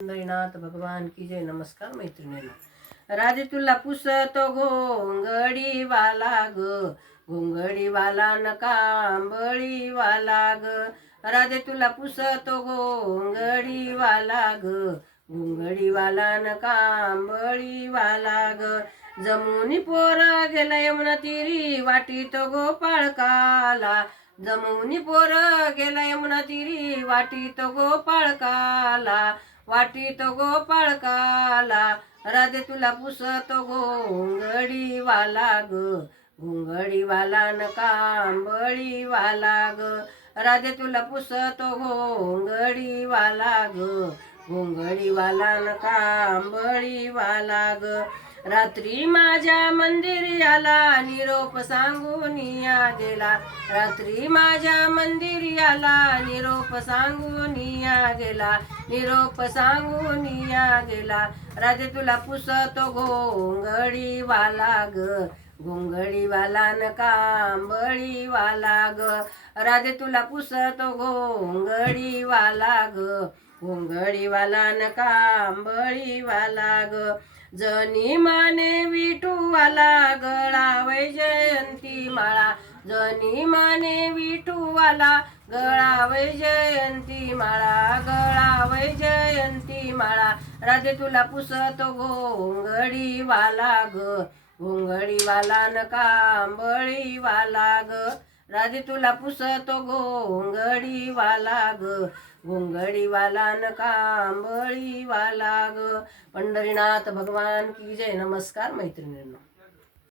पंढरीनाथ भगवान की जय. नमस्कार मैत्रिणींनो. राधे तुला पुसतो घोंगडी वाला ग, घोंगडी वाला न कांबळी वाला ग. राधे तुला पुसतो घोंगडी वाला ग, घोंगडी वाला न कांबळी वाला ग. जमुनी पोर गेला यमुना तिरी, वाटीत गोपाळ काला. जमुनी पोर गेला यमुना तिरी, वाटीत गोपाळ काला. वाटीत गोपाळ काला. राधे तुला पुसतो घोंगडी वाला ग, घोंगडी वाला न कांबळी वाला ग. राधे तुला पुसतो घोंगडी वाला ग, घोंगडी वाला न कांबळी वाला ग. रात्री माझ्या मंदिरी आला, निरोप सांगून या गेला. रात्री माझ्या मंदिरी आला, निरोप सांगून या गेला. निरोप सांगून या गेला. राधे तुला पुसतो घोंगडी वाला ग, घोंगडी वाला न कांबळी वाला ग. राधे तुला पुसतो घोंगडी वाला ग, घोंगडी वाला न कांबळी वाला ग. जनी माने विठूवाला, गळा वैजयंती माळा. जनी माने विठूवाला, गळा वैजयंती माळा. गळा वैजयंती माळा. राधे तुला पुसतो घोंगडी वाला ग, घोंगडी वाला न कांबळी वाला ग. राधे तुला पुसतो घोंगडी वाला ग, घोंगडी वाला न कांबळी वाला ग. पंढरीनाथ भगवान की जय. नमस्कार मैत्रिणींनो.